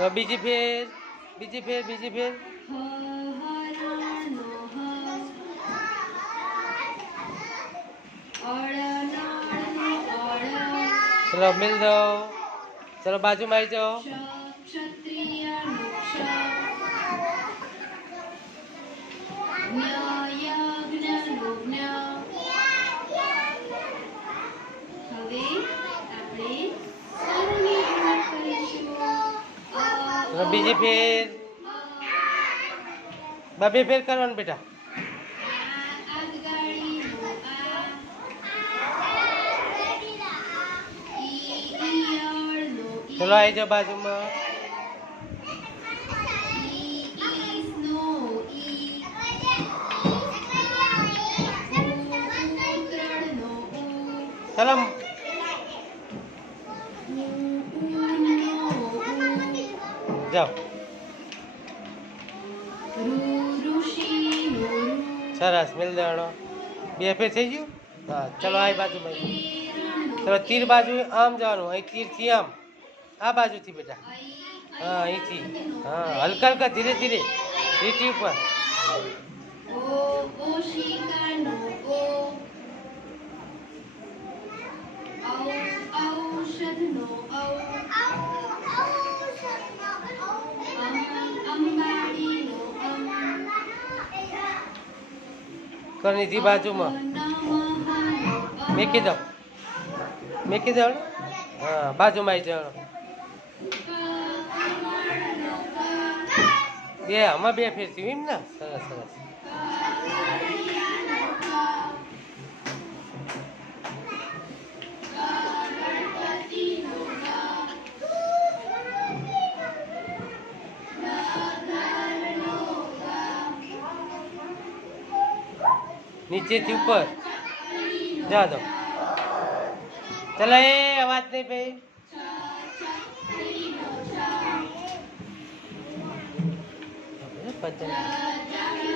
તો બીજી ફેર બીજી ફેર બીજી ફેર ચલો મિલ દો ચલો બાજુમાં આવી જાઓ બીજી ફેર બે ફેર કરવાનું બેટા ચલો આવી જાઓ બાજુમાં ચલો જાઓ સરસ મિલ દેવાનો બે ફેર થઈ ગયું હા ચલો આ બાજુમાં ચલો તીર બાજુ આમ જવાનું અહીં તીરથી આમ આ બાજુથી બેટા હા અહીંથી હા હલકા હલકા ધીરે ધીરે લીટી ઉપર કરણીથી બાજુમાં મેકી દો હા બાજુમાં આવી જવાનું બે આમાં બે ફેર થયું એમ ને સરસ સરસ નીચેથી ઉપર જા દો ચલો એ અવાજ નહીં ભાઈ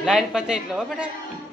લાઈન પતે એટલે હો બેટા